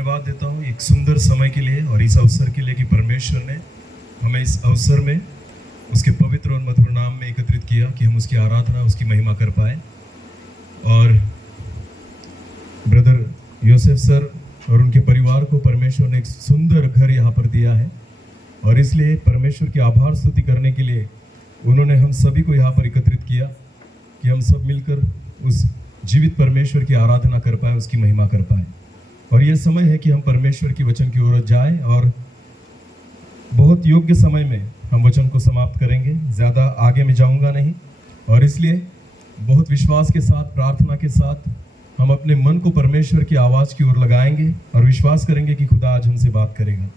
धन्यवाद देता हूँ एक सुंदर समय के लिए और इस अवसर के लिए कि परमेश्वर ने हमें इस अवसर में उसके पवित्र और मधुर नाम में एकत्रित किया कि हम उसकी आराधना, उसकी महिमा कर पाए। और ब्रदर योसेफ सर और उनके परिवार को परमेश्वर ने एक सुंदर घर यहाँ पर दिया है और इसलिए परमेश्वर की आभार स्तुति करने के लिए उन्होंने हम सभी को यहाँ पर एकत्रित किया कि हम सब मिलकर उस जीवित परमेश्वर की आराधना कर पाए, उसकी महिमा कर पाए। और यह समय है कि हम परमेश्वर की वचन की ओर जाएं और बहुत योग्य समय में हम वचन को समाप्त करेंगे। ज़्यादा आगे में जाऊंगा नहीं और इसलिए बहुत विश्वास के साथ, प्रार्थना के साथ हम अपने मन को परमेश्वर की आवाज़ की ओर लगाएंगे और विश्वास करेंगे कि खुदा आज हमसे बात करेगा।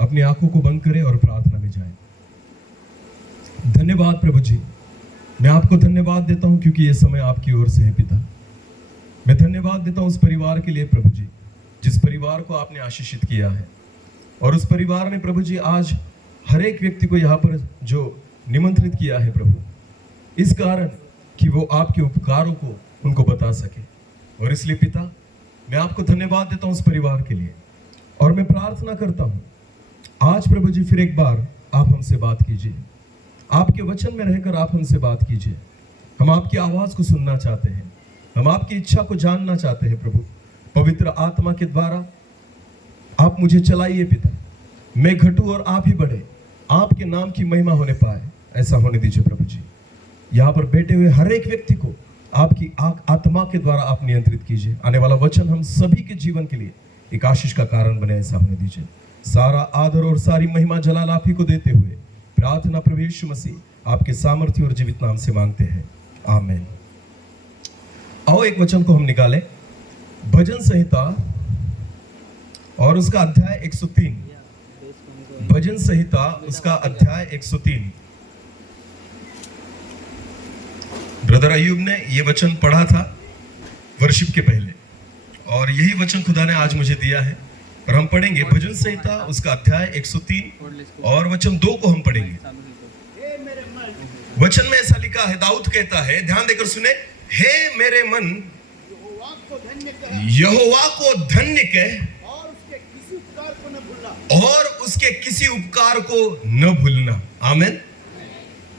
अपनी आंखों को बंद करें और प्रार्थना में जाएं। धन्यवाद प्रभु जी, मैं आपको धन्यवाद देता हूं क्योंकि ये समय आपकी ओर से है पिता। मैं धन्यवाद देता हूं उस परिवार के लिए प्रभु जी, जिस परिवार को आपने आशीषित किया है और उस परिवार ने प्रभु जी आज हर एक व्यक्ति को यहाँ पर जो निमंत्रित किया है प्रभु, इस कारण कि वो आपके उपकारों को उनको बता सके। और इसलिए पिता मैं आपको धन्यवाद देता हूँ उस परिवार के लिए और मैं प्रार्थना करता हूँ आज प्रभु जी फिर एक बार आप हमसे बात कीजिए, आपके वचन में रहकर आप हमसे बात कीजिए। हम आपकी आवाज़ को सुनना चाहते हैं, हम आपकी इच्छा को जानना चाहते हैं प्रभु। पवित्र आत्मा के द्वारा आप मुझे चलाइए पिता, मैं घटूं और आप ही बढ़े, आपके नाम की महिमा होने पाए, ऐसा होने दीजिए प्रभु जी। यहाँ पर बैठे हुए हर एक व्यक्ति को आपकी आत्मा के द्वारा आप नियंत्रित कीजिए। आने वाला वचन हम सभी के जीवन के लिए एक आशीष का कारण बने, ऐसा होने दीजिए। सारा आदर और सारी महिमा जलाल आप ही को देते हुए प्रार्थना प्रभु यीशु मसीह आपके सामर्थ्य और जीवित नाम से मांगते हैं, आमीन। आओ एक वचन को हम निकालें, भजन संहिता और उसका अध्याय 103। भजन संहिता उसका अध्याय 103। ब्रदर अयूब ने ये वचन पढ़ा था वर्शिप के पहले और यही वचन खुदा ने आज मुझे दिया है और हम पढ़ेंगे भजन संहिता उसका अध्याय 103 और वचन 2 को हम पढ़ेंगे। वचन में ऐसा लिखा है, दाऊद कहता है, ध्यान देकर सुने, हे मेरे मन यहोवा को धन्य कह और उसके किसी उपकार को न भूलना। आमीन।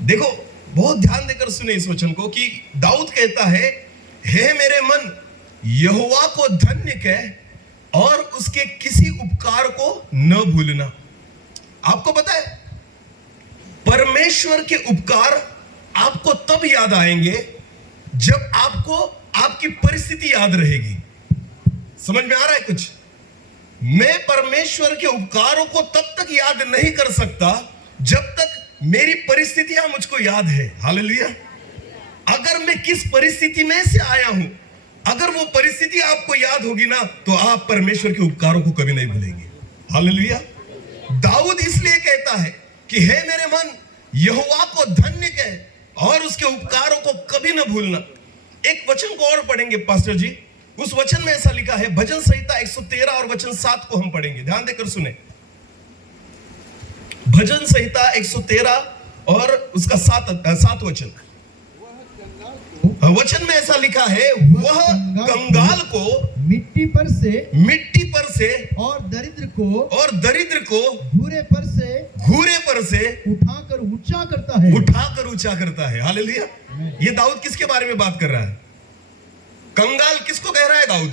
देखो बहुत ध्यान देकर सुने इस वचन को कि दाऊद कहता है, हे मेरे मन यहोवा को धन्य कह और उसके किसी उपकार को न भूलना। आपको पता है परमेश्वर के उपकार आपको तब याद आएंगे जब आपको आपकी परिस्थिति याद रहेगी। समझ में आ रहा है कुछ? मैं परमेश्वर के उपकारों को तब तक याद नहीं कर सकता जब तक मेरी परिस्थितियां मुझको याद है। हालेलुया। अगर मैं किस परिस्थिति में से आया हूं, अगर वो परिस्थिति आपको याद होगी ना, तो आप परमेश्वर के उपकारों को कभी नहीं भूलेंगे। हालेलुया। दाऊद इसलिए कहता है कि हे मेरे मन यहोवा को धन्य कह और उसके उपकारों को कभी न भूलना। एक वचन को और पढ़ेंगे पास्टर जी, उस वचन में ऐसा लिखा है, भजन संहिता 113 और वचन 7 को हम पढ़ेंगे। ध्यान देकर सुने, भजन संहिता 113 और उसका 7 वचन। वचन में ऐसा लिखा है, वह कंगाल को मिट्टी पर से और दरिद्र को घूरे पर से उठाकर ऊंचा करता है। हालेलुया। ये दाऊद किसके बारे में बात कर रहा है? कंगाल किसको कह रहा है दाऊद?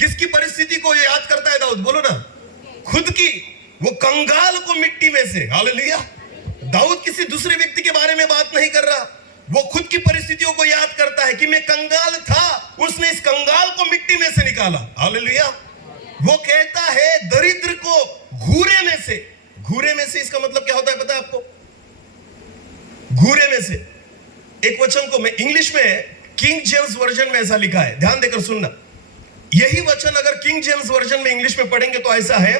किसकी परिस्थिति को ये याद करता है दाऊद? बोलो ना, खुद की। वो कंगाल को मिट्टी में से। हालेलुया। दाऊद किसी दूसरे व्यक्ति के बारे में बात नहीं कर रहा, वो खुद की परिस्थितियों को याद करता है कि मैं कंगाल था, उसने इस कंगाल को मिट्टी में से निकाला। हालेलुया। वो कहता है दरिद्र को घूरे में से। घूरे में से इसका मतलब क्या होता है पता है आपको? घूरे में से एक वचन को मैं इंग्लिश में किंग जेम्स वर्जन में ऐसा लिखा है, ध्यान देकर सुनना। यही वचन अगर किंग जेम्स वर्जन में इंग्लिश में पढ़ेंगे तो ऐसा है,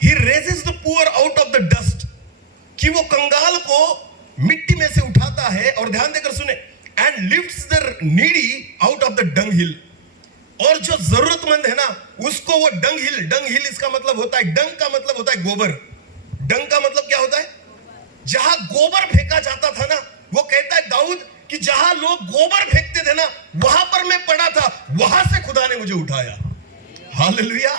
he raises the poor out of the dust, कि वो कंगाल को मिट्टी में से उठाता है। और ध्यान देकर सुने, and lifts the needy out of the dunghill, और जो जरूरतमंद है ना उसको वो डंग हिल इसका मतलब होता है, डंग का मतलब होता है गोबर। डंग का मतलब क्या होता है? जहां गोबर फेंका जाता था ना, वो कहता है दाऊद कि जहां लोग गोबर फेंकते थे ना, वहां पर मैं पड़ा था, वहां से खुदा ने मुझे उठाया। हालेलुया।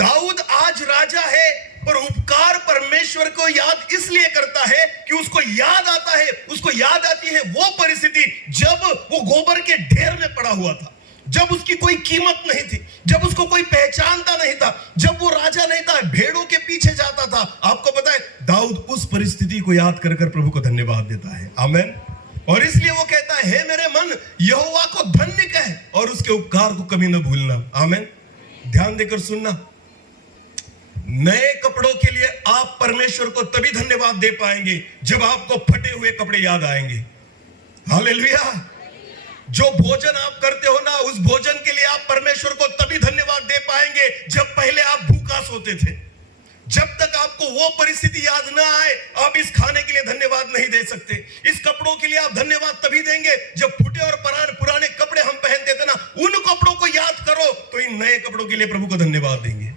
दाऊद आज राजा है, पर उपकार परमेश्वर को याद इसलिए करता है कि उसको याद आता है, उसको याद आती है वो परिस्थिति जब वो गोबर के ढेर में पड़ा हुआ था, जब उसकी कोई कीमत नहीं थी, जब उसको कोई पहचानता नहीं था, जब वो राजा नहीं था, भेड़ों के पीछे जाता था। आपको पता है दाऊद उस परिस्थिति को याद कर प्रभु को धन्यवाद देता है। आमीन। और इसलिए वो कहता है, हे मेरे मन यहोवा को धन्य कह और उसके उपकार को कभी न भूलना। आमीन। ध्यान देकर सुनना, नए कपड़ों के लिए आप परमेश्वर को तभी धन्यवाद दे पाएंगे जब आपको फटे हुए कपड़े याद आएंगे। हालेलुया। जो भोजन आप करते हो ना, उस भोजन के लिए आप परमेश्वर को तभी धन्यवाद दे पाएंगे जब पहले आप भूखा सोते थे। जब तक आपको वो परिस्थिति याद ना आए, आप इस खाने के लिए धन्यवाद नहीं दे सकते। इस कपड़ों के लिए आप धन्यवाद तभी देंगे जब फूटे और पुराने कपड़े हम पहनते थे ना, उन कपड़ों को याद करो तो इन नए कपड़ों के लिए प्रभु को धन्यवाद देंगे।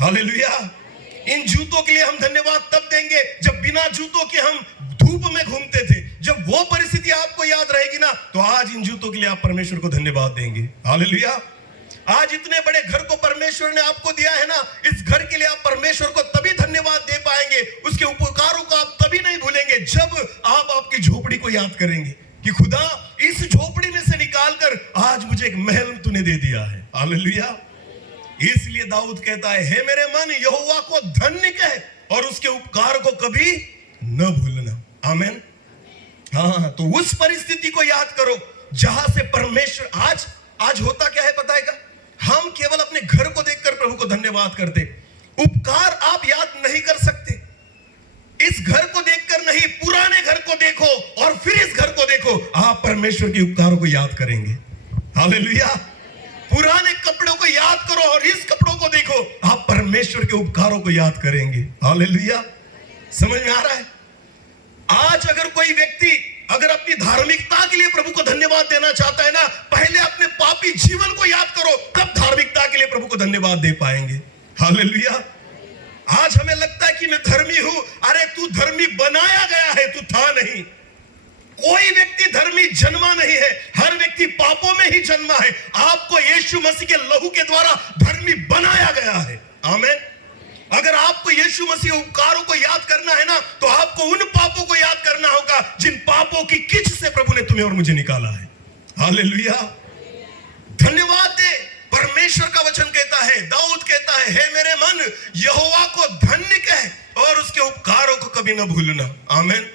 हालेलुया। इन जूतों के लिए हम धन्यवाद तब देंगे जब बिना जूतों के हम धूप में घूमते थे। जब वो परिस्थिति आपको याद रहेगी ना, तो आज इन जूतों के लिए आप परमेश्वर को धन्यवाद देंगे। हालेलुया। आज इतने बड़े घर को परमेश्वर ने आपको दिया है ना, इस घर के लिए आप परमेश्वर को तभी धन्यवाद दे पाएंगे, उसके उपकारों को आप तभी नहीं भूलेंगे जब आप आपकी झोपड़ी को याद करेंगे कि खुदा इस झोपड़ी में से निकालकर आज मुझे एक महल तूने दे दिया है। हालेलुया। इसलिए दाऊद कहता है, हे मेरे मन यहोवा को धन्य कह और उसके उपकार को कभी न भूलना। आमीन। हाँ, तो उस परिस्थिति को याद करो जहां से परमेश्वर आज होता क्या है पता है क्या? हम केवल अपने घर को देखकर प्रभु को धन्यवाद करते, उपकार आप याद नहीं कर सकते। इस घर को देखकर नहीं, पुराने घर को देखो और फिर इस घर को देखो, आप परमेश्वर के उपकारों को याद करेंगे। हालेलुया। पुराने कपड़ों को याद करो और इस कपड़ों को देखो, आप परमेश्वर के उपकारों को याद करेंगे। हालेलुया। समझ में आ रहा है? आज अगर कोई व्यक्ति अगर अपनी धार्मिकता के लिए प्रभु को धन्यवाद देना चाहता है ना, पहले अपने पापी जीवन को याद करो, तब धार्मिकता के लिए प्रभु को धन्यवाद दे पाएंगे। हालेलुया। आज हमें लगता है कि मैं धर्मी हूं, अरे तू धर्मी बनाया गया है, तू था नहीं। कोई व्यक्ति धर्मी जन्मा नहीं है, हर व्यक्ति पापों में ही जन्मा है। आपको यीशु मसीह के लहू के द्वारा धर्मी बनाया गया है। आमीन। अगर आपको यीशु मसीह उपकारों को याद करना है ना, तो आपको उन पापों को याद करना होगा जिन पापों की किच से प्रभु ने तुम्हें और मुझे निकाला है। हालेलुया। धन्यवाद दे। परमेश्वर का वचन कहता है, दाऊद कहता है, हे मेरे मन यहोवा को धन्य कह और उसके उपकारों को कभी न भूलना। आमीन।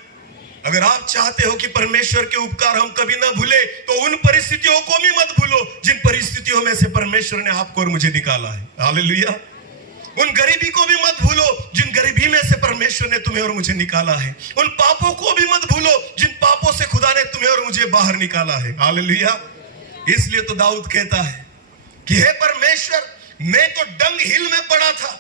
अगर आप चाहते हो कि परमेश्वर के उपकार हम कभी ना भूले, तो उन परिस्थितियों को भी मत भूलो जिन परिस्थितियों में से परमेश्वर ने आपको और मुझे निकाला है। हालेलुया। उन गरीबी को भी मत भूलो जिन गरीबी में से परमेश्वर ने तुम्हें और मुझे निकाला है। उन पापों को भी मत भूलो जिन पापों से खुदा ने तुम्हें और मुझे बाहर निकाला है। हालेलुया। इसलिए तो दाऊद कहता है कि हे परमेश्वर, मैं तो डंग हिल में पड़ा था,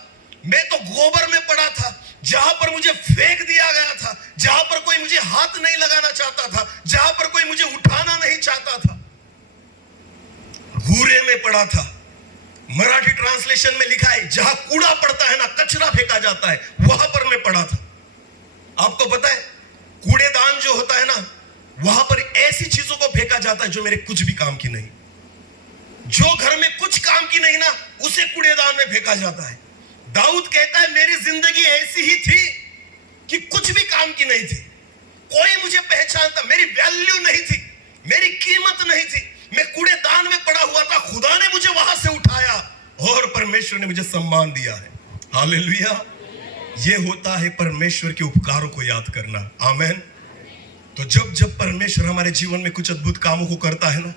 मैं तो गोबर में पड़ा था, जहां पर मुझे फेंक दिया गया था, जहां पर कोई मुझे हाथ नहीं लगाना चाहता था, जहां पर कोई मुझे उठाना नहीं चाहता था, घूरे में पड़ा था। मराठी ट्रांसलेशन में लिखा है, जहां कूड़ा पड़ता है ना, कचरा फेंका जाता है, वहां पर मैं पड़ा था। आपको पता है कूड़ेदान जो होता है ना, वहां पर ऐसी चीजों को फेंका जाता है जो मेरे कुछ भी काम की नहीं। जो घर में कुछ काम की नहीं ना, उसे कूड़ेदान में फेंका जाता है। दाऊद कहता है, मेरी जिंदगी ऐसी ही थी कि कुछ भी काम की नहीं थी, कोई मुझे पहचानता, मेरी वैल्यू नहीं थी, मेरी कीमत नहीं थी, मैं कूड़ेदान में पड़ा हुआ था। खुदा ने मुझे वहां से उठाया और परमेश्वर ने मुझे सम्मान दिया है। हालेलुया। ये होता है परमेश्वर के उपकारों को याद करना। आमीन। तो जब परमेश्वर हमारे जीवन में कुछ अद्भुत कामों को करता है ना,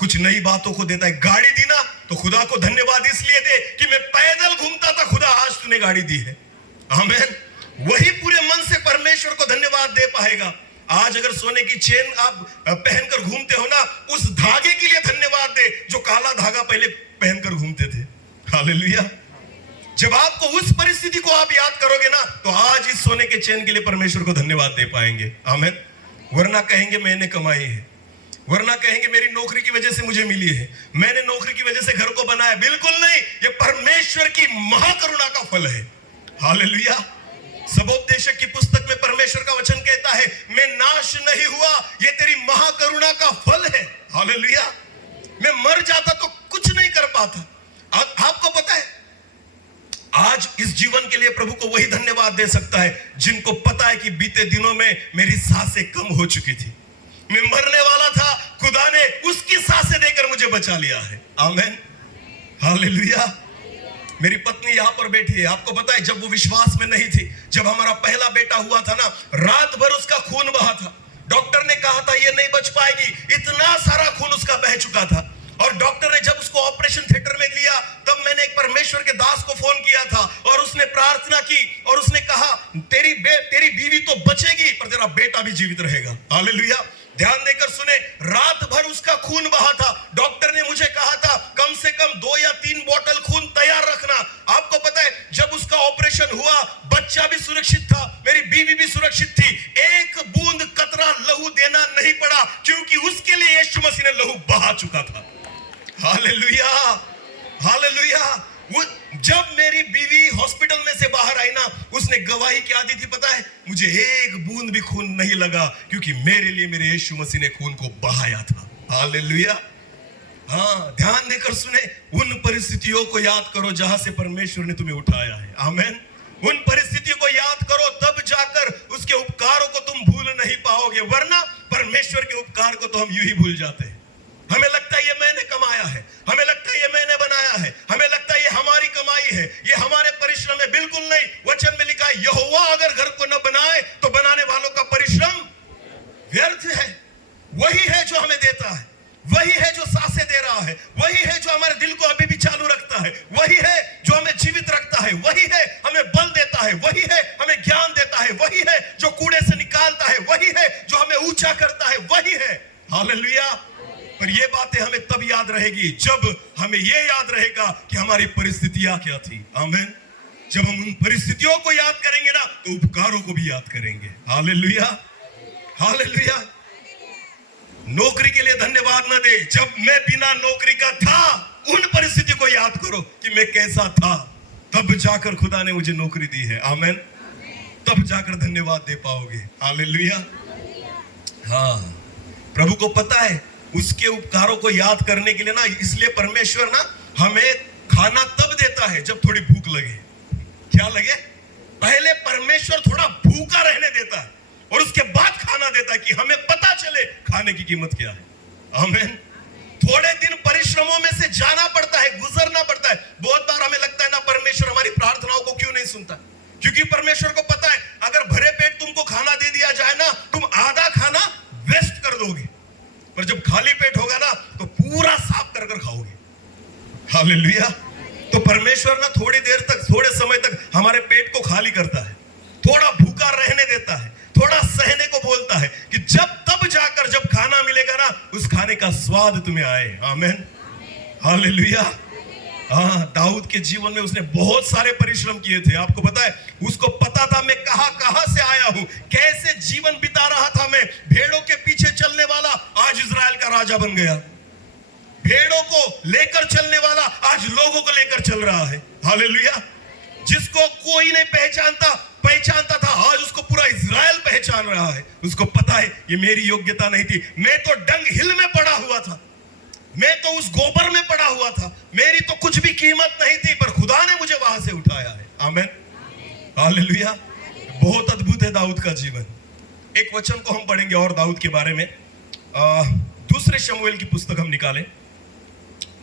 कुछ नई बातों को देता है, गाड़ी दी ना, तो खुदा को धन्यवाद इसलिए दे कि मैं पैदल घूमता था, खुदा आज तूने गाड़ी दी है। आमीन। वही पूरे मन से परमेश्वर को धन्यवाद दे पाएगा। आज अगर सोने की चेन आप पहनकर घूमते हो ना, उस धागे के लिए धन्यवाद दे जो काला धागा पहले पहनकर घूमते थे। हालेलुया। जब आपको उस परिस्थिति को आप याद करोगे ना, तो आज इस सोने के चेन के लिए परमेश्वर को धन्यवाद दे पाएंगे। आमीन। वरना कहेंगे मैंने कमाई है, वरना कहेंगे मेरी नौकरी की वजह से मुझे मिली है, मैंने नौकरी की वजह से घर को बनाया। बिल्कुल नहीं, ये परमेश्वर की महाकरुणा का फल है। हालेलुया। सबोपदेशक की पुस्तक में परमेश्वर का वचन कहता है, मैं नाश नहीं हुआ, ये तेरी महाकरुणा का फल है। हालेलुया। मैं मर जाता तो कुछ नहीं कर पाता। आपको पता है जीवन के लिए प्रभु को वही धन्यवाद दे सकता है जिनको पता है कि बीते दिनों में मेरी सांसें कम हो चुकी थी, मैं मरने वाला था, खुदा ने उसकी सांसें देकर मुझे बचा लिया है। आमेन, हालेलुया। मेरी पत्नी यहां पर बैठी है, आपको पता है जब वो विश्वास में नहीं थी, जब हमारा पहला बेटा हुआ था ना, रात भर उसका खून बहा था। डॉक्टर ने कहा था ये नहीं बच पाएगी, इतना सारा खून उसका बह चुका था। और डॉक्टर ने जब उसको ऑपरेशन थिएटर में लिया, तब मैंने एक परमेश्वर के दास को फोन किया था और उसने प्रार्थना की और उसने कहा तेरी बीवी तो बचेगी पर तेरा बेटा भी जीवित रहेगा। हालेलुया। ध्यान देकर सुने, रात भर उसका खून बहा था। डॉक्टर ने मुझे कहा था कम से कम 2 या 3 बोतल खून तैयार रखना। आपको पता है जब उसका ऑपरेशन हुआ, बच्चा भी सुरक्षित था, मेरी बीवी भी सुरक्षित थी, एक बूंद कतरा लहू देना नहीं पड़ा, क्योंकि उसके लिए यीशु मसीह ने लहू बहा चुका था। Hallelujah, hallelujah. जब मेरी बीवी हॉस्पिटल में से बाहर आई ना, उसने गवाही क्या दी थी पता है? मुझे एक बूंद भी खून नहीं लगा, क्योंकि मेरे लिए मेरे यीशु मसीह ने खून को बहाया था। हालेलुया। हाँ, ध्यान देकर सुने, उन परिस्थितियों को याद करो जहां से परमेश्वर ने तुम्हें उठाया है। आमेन। उन परिस्थितियों को याद करो, तब जाकर उसके उपकारों को तुम भूल नहीं पाओगे, वरना परमेश्वर के उपकार को तो हम यूं ही भूल जाते हैं। हमें लगता है ये मैंने कमाया है, हमें लगता है ये मैंने बनाया है, हमें लगता है ये हमारी कमाई है, ये हमारे परिश्रम है। बिल्कुल नहीं। वचन में लिखा है यहोवा अगर घर को न बनाए तो बनाने वालों का परिश्रम व्यर्थ है। वही है जो हमें देता है, वही है जो सांसें दे रहा है, वही है जो हमारे दिल को अभी भी चालू रखता है, वही है जो हमें जीवित रखता है, वही है हमें बल देता है, वही है हमें ज्ञान देता है, वही है जो कूड़े से निकालता है, वही है जो हमें ऊंचा करता है, वही है। हालेलुया। पर ये बातें हमें तब याद रहेगी जब हमें ये याद रहेगा कि हमारी परिस्थितियां क्या थी। आमीन। जब हम उन परिस्थितियों को याद करेंगे ना, तो उपकारों को भी याद करेंगे। Hallelujah, hallelujah. नौकरी के लिए धन्यवाद न दे, जब मैं बिना नौकरी का था, उन परिस्थिति को याद करो कि मैं कैसा था, तब जाकर खुदा ने मुझे नौकरी दी है। आमीन। तब जाकर धन्यवाद दे पाओगे। हालेलुया। हाँ, प्रभु को पता है उसके उपकारों को याद करने के लिए ना, इसलिए परमेश्वर ना हमें खाना तब देता है जब थोड़ी भूख लगे। क्या लगे? पहले परमेश्वर थोड़ा भूखा रहने देता है और उसके बाद खाना देता है कि हमें पता चले खाने की कीमत क्या है। आमीन। थोड़े दिन परिश्रमों में से जाना पड़ता है, गुजरना पड़ता है। बहुत बार हमें लगता है ना परमेश्वर हमारी प्रार्थनाओं को क्यों नहीं सुनता, क्योंकि परमेश्वर को पता है अगर भरे पेट तुमको खाना दे दिया जाए ना, तुम आधा खाना वेस्ट कर दोगे, पर जब खाली पेट होगा ना तो पूरा साफ कर कर खाओगे। हालेलुया। तो परमेश्वर ना थोड़ी देर तक, थोड़े समय तक हमारे पेट को खाली करता है, थोड़ा भूखा रहने देता है, थोड़ा सहने को बोलता है कि जब तब जाकर जब खाना मिलेगा ना, उस खाने का स्वाद तुम्हें आए। आमीन, हालेलुया। हाँ, दाऊद के जीवन में उसने बहुत सारे परिश्रम किए थे। आपको पता है, उसको पता था मैं कहां से आया हूं, कैसे जीवन बिता रहा था मैं। भेड़ों के पीछे चलने वाला आज इजराइल का राजा बन गया, भेड़ों को लेकर चलने वाला आज लोगों को लेकर चल रहा है। हालेलुया। जिसको कोई नहीं पहचानता था, आज उसको पूरा इजराइल पहचान रहा है। उसको पता है ये मेरी योग्यता नहीं थी, मैं तो डंग हिल में पड़ा हुआ था, मैं तो उस गोबर में पड़ा हुआ था, मेरी तो कुछ भी कीमत नहीं थी, पर खुदा ने मुझे वहां से उठाया है। आमीन, हालेलुया। बहुत अद्भुत है दाऊद का जीवन। एक वचन को हम पढ़ेंगे और दाऊद के बारे में। दूसरे शमूएल की पुस्तक हम निकालें,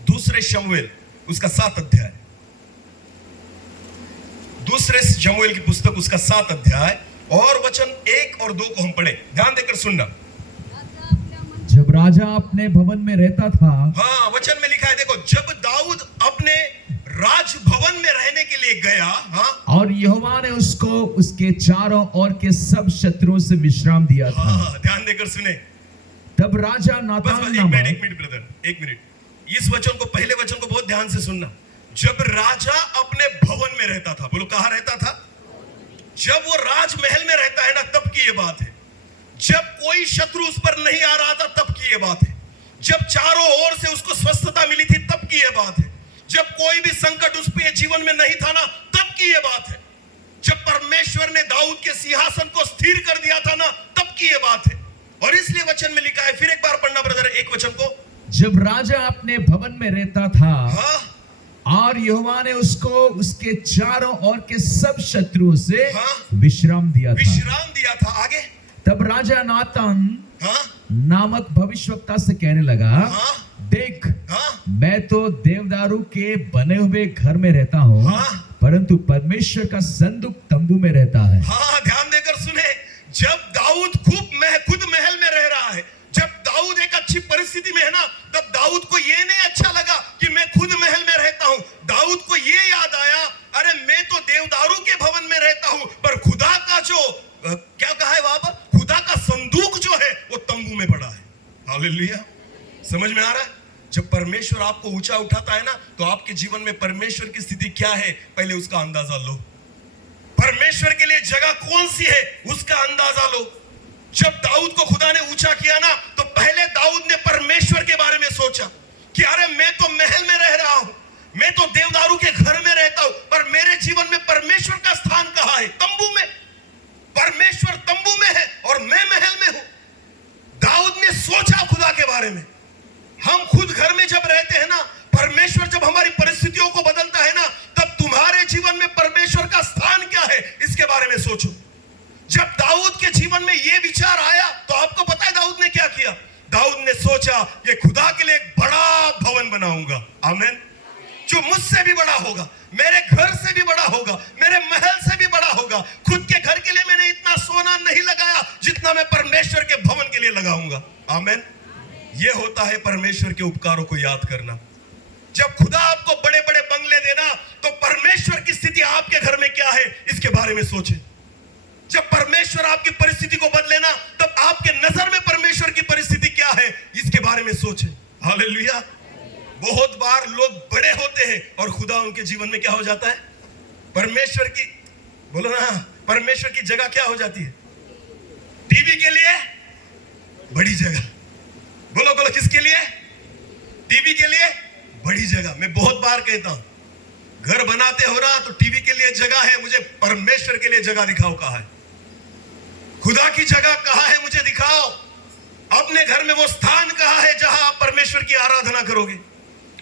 दूसरे शमूएल उसका 7 अध्याय, दूसरे शमूएल की पुस्तक उसका 7 अध्याय और वचन 1 और 2 को हम पढ़े। ध्यान देकर सुनना। जब राजा अपने भवन में रहता था, हाँ, वचन में लिखा है, देखो, जब दाऊद अपने राजभवन में रहने के लिए गया, हाँ, और यहोवा ने उसको उसके चारों ओर के सब शत्रुओं से विश्राम दिया था। हाँ, ध्यान देकर सुने। तब राजा नातान एक मिनट ब्रदर, एक मिनट। इस वचन को, पहले वचन को बहुत ध्यान से सुनना। जब राजा अपने भवन में रहता था, बोलो कहां रहता था? जब वो राजमहल में रहता है ना, तब की ये बात है। जब कोई शत्रु उस पर नहीं आ रहा था, तब की ये बात है। जब चारों ओर से उसको स्वस्थता मिली थी, तब की ये बात है। जब कोई भी संकट उस पे जीवन में नहीं था ना, तब की ये बात है। जब परमेश्वर ने दाऊद के सिंहासन को स्थिर कर दिया था ना, तब की ये बात है। और इसलिए वचन में लिखा है, फिर एक बार पढ़ना ब्रदर, एक वचन को। जब राजा अपने भवन में रहता था, हाँ, और यहोवा ने उसको उसके चारों ओर के सब शत्रुओं से हाँ। विश्राम दिया था। विश्राम दिया था। आगे तब राजा नातान हाँ नामक भविष्यवक्ता से कहने लगा, हाँ देख, हाँ मैं तो देवदारू के बने हुए घर में रहता हूँ, हाँ। परंतु परमेश्वर का संदूक तंबू में रहता है। हाँ, ध्यान देकर सुने। जब दाऊद खुद महल में रह रहा है, जब दाऊद एक अच्छी परिस्थिति में है ना, तब दाऊद को ये नहीं अच्छा लगा कि मैं खुद महल में रहता हूँ। दाऊद को ये याद आया, अरे मैं तो देवदारू के भवन में रहता हूँ, पर खुदा का जो क्या कहा है वहां पर, खुदा का संदूक जो है वो तंबू में पड़ा है। हालेलुया। समझ में आ रहा है? जब परमेश्वर आपको ऊंचा उठाता है ना, तो आपके जीवन में परमेश्वर की स्थिति क्या है पहले उसका अंदाजा लो। परमेश्वर के लिए जगह कौन सी है उसका अंदाजा लो। जब दाऊद को खुदा ने ऊंचा किया ना, तो पहले दाऊद ने परमेश्वर के बारे में सोचा कि अरे मैं तो महल में रह रहा हूं, मैं तो देवदारू के घर में रहता हूं, पर मेरे जीवन में परमेश्वर का स्थान कहां है? तंबू में। परमेश्वर तंबू में है और मैं महल में हूं। दाऊद ने सोचा खुदा के बारे में। हम खुद घर में जब रहते हैं ना, परमेश्वर जब हमारी परिस्थितियों को बदलता है ना, तब तुम्हारे जीवन में परमेश्वर का स्थान क्या है इसके बारे में सोचो। जब दाऊद के जीवन में यह विचार आया, तो आपको पता है दाऊद ने क्या किया? दाऊद ने सोचा ये खुदा के लिए एक बड़ा भवन बनाऊंगा। आमीन। जो मुझसे भी बड़ा होगा, मेरे घर से भी बड़ा होगा, मेरे महल से भी बड़ा होगा। खुद के घर के लिए मैंने इतना सोना नहीं लगाया जितना मैं परमेश्वर के भवन के लिए लगाऊंगा। आमीन। यह होता है परमेश्वर के उपकारों को याद करना। जब खुदा आपको बड़े बड़े बंगले देना, तो परमेश्वर की स्थिति आपके घर में क्या है इसके बारे में सोचें। जब परमेश्वर आपकी परिस्थिति को बदले ना, तब आपके नजर में परमेश्वर की परिस्थिति क्या है इसके बारे में सोचें। हालेलुया। बहुत बार लोग बड़े होते हैं और खुदा उनके जीवन में क्या हो जाता है? परमेश्वर की, बोलो ना, परमेश्वर की जगह क्या हो जाती है? टीवी के लिए बड़ी जगह। बोलो बोलो, किसके लिए? टीवी के लिए बड़ी जगह। मैं बहुत बार कहता हूं, घर बनाते हो ना तो टीवी के लिए जगह है, मुझे परमेश्वर के लिए जगह दिखाओ कहां है। खुदा की जगह कहां है मुझे दिखाओ। अपने घर में वो स्थान कहां है जहां आप परमेश्वर की आराधना करोगे?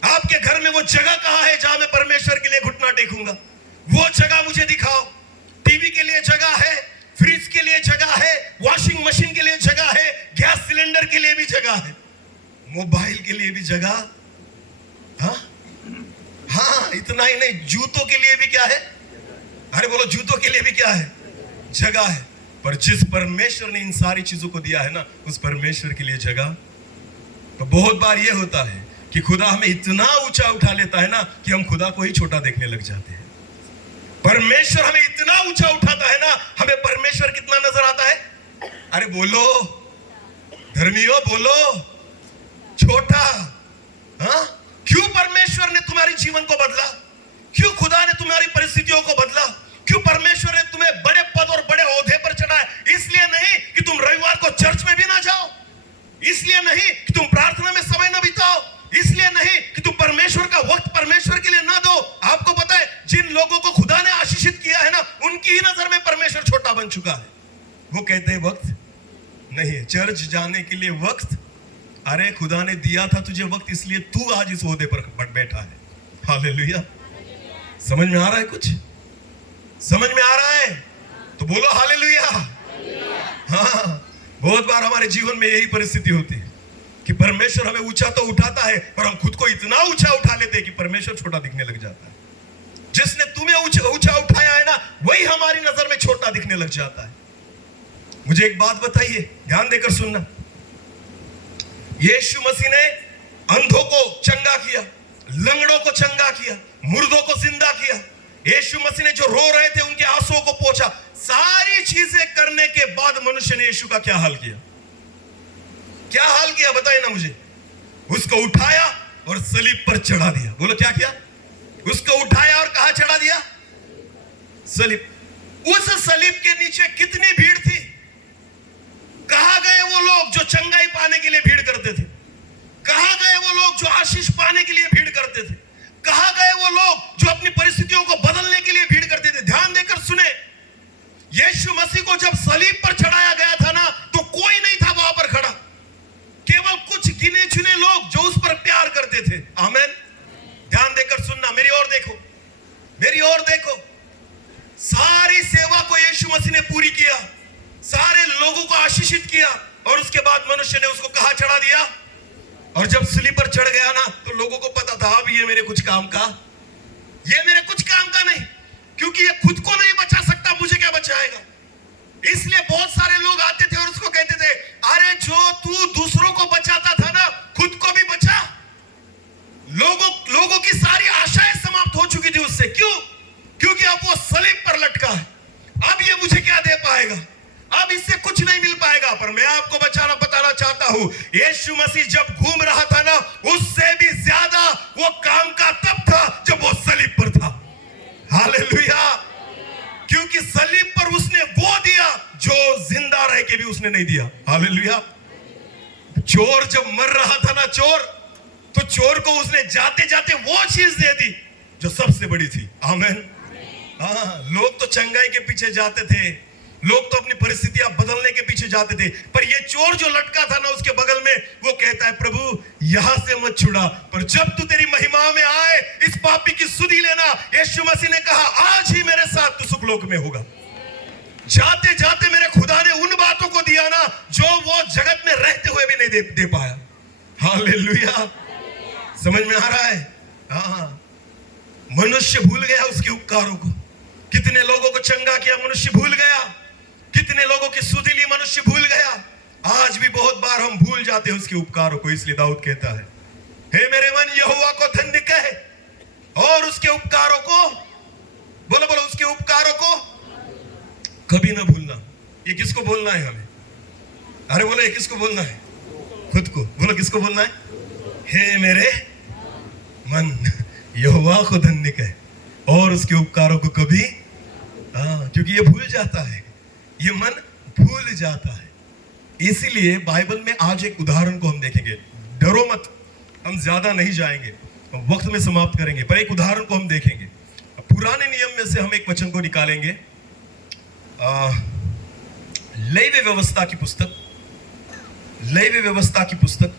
आपके घर में वो जगह कहां है जहां मैं परमेश्वर के लिए घुटना टेकूंगा? वो जगह मुझे दिखाओ। टीवी के लिए जगह है, फ्रिज के लिए जगह है, वॉशिंग मशीन के लिए जगह है, गैस सिलेंडर के लिए भी जगह है, मोबाइल के लिए भी जगह। हाँ, इतना ही नहीं, जूतों के लिए भी क्या है? अरे बोलो, जूतों के लिए भी क्या है? जगह है। पर जिस परमेश्वर ने इन सारी चीजों को दिया है ना, उस परमेश्वर के लिए जगह। तो बहुत बार यह होता है कि खुदा हमें इतना ऊंचा उठा लेता है ना कि हम खुदा को ही छोटा देखने लग जाते हैं। परमेश्वर हमें इतना ऊंचा उठाता है ना, हमें परमेश्वर कितना नजर आता है? अरे बोलो धर्मियों, बोलो छोटा। हाँ, क्यों परमेश्वर ने तुम्हारे जीवन को बदला? क्यों खुदा ने तुम्हारी परिस्थितियों को बदला? क्यों परमेश्वर ने तुम्हें बड़े पद और बड़े ओहदे पर चढ़ाया? इसलिए नहीं कि तुम रविवार को चर्च में भी ना जाओ, इसलिए नहीं कि तुम प्रार्थना में समय ना बिताओ, इसलिए नहीं कि तुम परमेश्वर का वक्त परमेश्वर के लिए ना दो। आपको पता है, जिन लोगों को खुदा ने आशीषित किया है ना, उनकी ही नजर में परमेश्वर छोटा बन चुका है। वो कहते हैं वक्त नहीं है चर्च जाने के लिए। वक्त, अरे खुदा ने दिया था तुझे वक्त, इसलिए तू आज इस ओहदे पर बैठा है। हालेलुया। समझ में आ रहा है? कुछ समझ में आ रहा है तो बोलो हालेलुया। हाँ, बहुत बार हमारे जीवन में यही परिस्थिति होती है कि परमेश्वर हमें ऊंचा तो उठाता है, पर हम खुद को इतना ऊंचा उठा लेते हैं कि परमेश्वर छोटा दिखने लग जाता है। जिसने तुम्हें ऊंचा उठाया है ना, वही हमारी नजर में छोटा दिखने लग जाता है। मुझे एक बात बताइए, ध्यान देकर सुनना। यीशु मसीह ने अंधों को चंगा किया, लंगड़ों को चंगा किया, मुर्दों को जिंदा किया। यीशु मसीह ने जो रो रहे थे उनके आंसुओं को पोंछा। सारी चीजें करने के बाद मनुष्य ने यीशु का क्या हाल किया? क्या हाल किया बताइए ना मुझे। उसको उठाया और सलीब पर चढ़ा दिया। बोलो क्या किया? उसको उठाया और कहां चढ़ा दिया? सलीब। उस सलीब के नीचे कितनी भीड़ थी? कहां गए वो लोग जो चंगाई पाने के लिए भीड़ करते थे? कहां गए वो लोग जो आशीष पाने के लिए भीड़ करते थे? कहां गए वो लोग जो अपनी परिस्थितियों को बदलने के लिए भीड़ करते थे? ध्यान देकर सुने, यीशु मसीह को जब सलीब पर चढ़ाया गया था ना, तो कोई नहीं था वहां पर खड़ा, केवल कुछ गिने चुने लोग जो उस पर प्यार करते थे। आमीन। ध्यान देकर सुनना, मेरी ओर मेरी ओर देखो, सारी सेवा को यीशु मसीह ने पूरी किया, सारे लोगों को आशीषित किया, और उसके बाद मनुष्य ने उसको कहां चढ़ा दिया? और जब सूली पर चढ़ गया ना, तो लोगों को पता था अब ये मेरे कुछ काम का, ये मेरे कुछ काम का नहीं, क्योंकि ये खुद को नहीं बचा सकता, मुझे क्या बचाएगा? इसलिए बहुत सारे लोग आते थे और उसको कहते थे, अरे जो तू दूसरों को बचाता था ना, खुद को भी बचा। लोगों की सारी आशाएं समाप्त हो चुकी थी उससे। क्यों? क्योंकि अब वो सलीब पर लटका है। अब ये मुझे क्या दे पाएगा? अब इससे कुछ नहीं मिल पाएगा। पर मैं आपको बताना चाहता हूं, यीशु मसीह जब घूम रहा था ना, उससे भी ज्यादा वो काम का तब था जब वो सलीब पर था। हालेलुया! क्योंकि सलीब पर उसने वो दिया जो जिंदा रह के भी उसने नहीं दिया। हालेलुया! चोर जब मर रहा था ना, तो चोर को उसने जाते जाते वो चीज दे दी जो सबसे बड़ी थी। आमीन। हाँ, लोग तो चंगाई के पीछे जाते थे, लोग तो अपनी परिस्थितियां बदलने के पीछे जाते थे, पर ये चोर जो लटका था ना उसके बगल में, वो कहता है, प्रभु यहां से मत छुड़ा, पर जब तू तेरी महिमा में आए इस पापी की सुधि लेना। यीशु मसीह ने कहा, आज ही मेरे साथ तू सुखलोक में होगा। जाते जाते मेरे खुदा ने उन बातों को दिया ना जो वो जगत में रहते हुए भी नहीं दे पाया। हालेलुया! समझ में आ रहा है? हाँ, मनुष्य भूल गया उसके उपकारों को। कितने लोगों को चंगा किया, मनुष्य भूल गया। कितने लोगों की सुधि ली, मनुष्य भूल गया। आज भी बहुत बार हम भूल जाते हैं उसके उपकारों को। इसलिए दाऊद कहता है, हे मेरे मन यहोवा को धन्य कहे और उसके उपकारों को, बोलो बोलो, उसके उपकारों को कभी ना भूलना। ये किसको बोलना है हमें? अरे बोलो, ये किसको बोलना है? खुद को। बोलो, किसको बोलना है? हे मेरे मन यहोवा को धन्य कहे और उसके उपकारों को कभी, क्योंकि ये भूल जाता है, ये मन भूल जाता है। इसीलिए बाइबल में आज एक उदाहरण को हम देखेंगे। डरो मत, हम ज्यादा नहीं जाएंगे, हम वक्त में समाप्त करेंगे, पर एक उदाहरण को हम देखेंगे। पुराने नियम में से हम एक वचन को निकालेंगे, लेवी व्यवस्था की पुस्तक, लेवी व्यवस्था की पुस्तक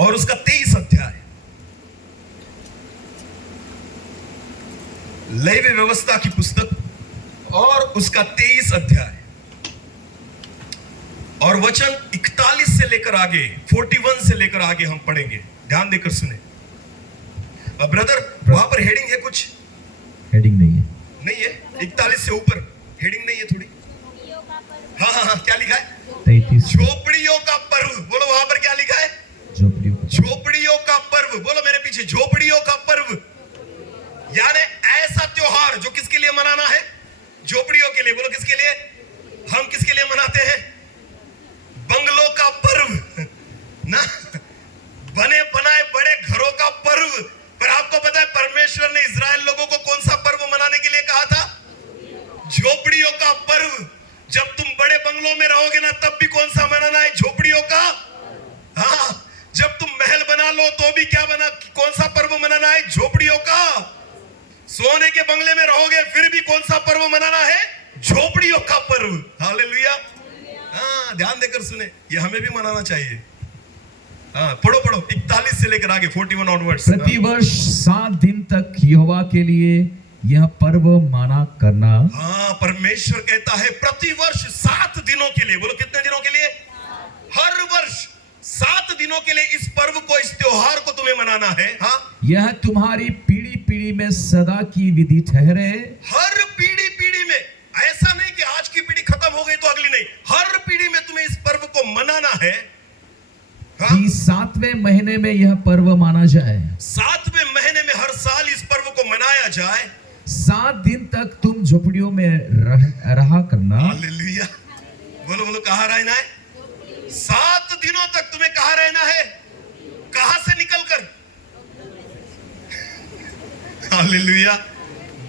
और उसका 23 अध्याय। लेवी व्यवस्था की पुस्तक और उसका 23 अध्याय और वचन 41 से लेकर आगे, 41 से लेकर आगे हम पढ़ेंगे। ध्यान देकर सुने। ब्रदर, वहां पर हेडिंग है कुछ? हेडिंग नहीं है। नहीं है? 41 से ऊपर हेडिंग नहीं है थोड़ी? हाँ, क्या लिखा है? 33। झोपड़ियों का पर्व। बोलो, वहां पर क्या लिखा है? झोपड़ियों का पर्व। बोलो मेरे पीछे, झोपड़ियों का पर्व। यानी ऐसा त्योहार जो किसके लिए मनाना है? झोपड़ियों के लिए। बोलो, किसके लिए? हम किसके लिए मनाते हैं? बंगलों का पर्व ना, बने बनाए बड़े घरों का पर्व। पर आपको पता है परमेश्वर ने इजराइल लोगों को कौन सा पर्व मनाने के लिए कहा था? झोपड़ियों का पर्व। जब तुम बड़े बंगलों में रहोगे ना, तब भी कौन सा मनाना है? झोपड़ियों का। हाँ, जब तुम महल बना लो तो भी क्या बना, कौन सा पर्व मनाना है? झोपड़ियों का। सोने के बंगले में रहोगे फिर भी कौन सा पर्व मनाना है? झोपड़ियों का पर्व। हालेलुया! हाँ, ध्यान देकर सुने, ये हमें भी मनाना चाहिए। हाँ, पढ़ो 41 से लेकर आगे 41 ऑनवर्ड्स। प्रतिवर्ष 7 दिन तक यहोवा के लिए यह पर्व माना करना। हाँ, परमेश्वर कहता है प्रतिवर्ष 7 दिनों के लिए। बोलो, कितने दिनों के लिए? हर वर्ष 7 दिनों के लिए इस पर्व को, इस त्योहार को तुम्हें मनाना है। हाँ, यह तुम्हारी पीढ़ी पीढ़ी में सदा की विधि ठहरे। हर पीढ़ी पीढ़ी में। ऐसा नहीं कि आज की पीढ़ी खत्म हो गई तो अगली नहीं, हर पीढ़ी में तुम्हें इस पर्व को मनाना है। हाँ? कि 7वें महीने में यह पर्व माना जाए। 7वें महीने में हर साल इस पर्व को मनाया जाए। 7 दिन तक तुम झोपड़ियों में रहा करना। हालेलुया! बोलो बोलो, कहाँ रहना है? 7 दिनों तक तुम्हें कहाँ रहना है? कहां से निकलकर? हालेलुया!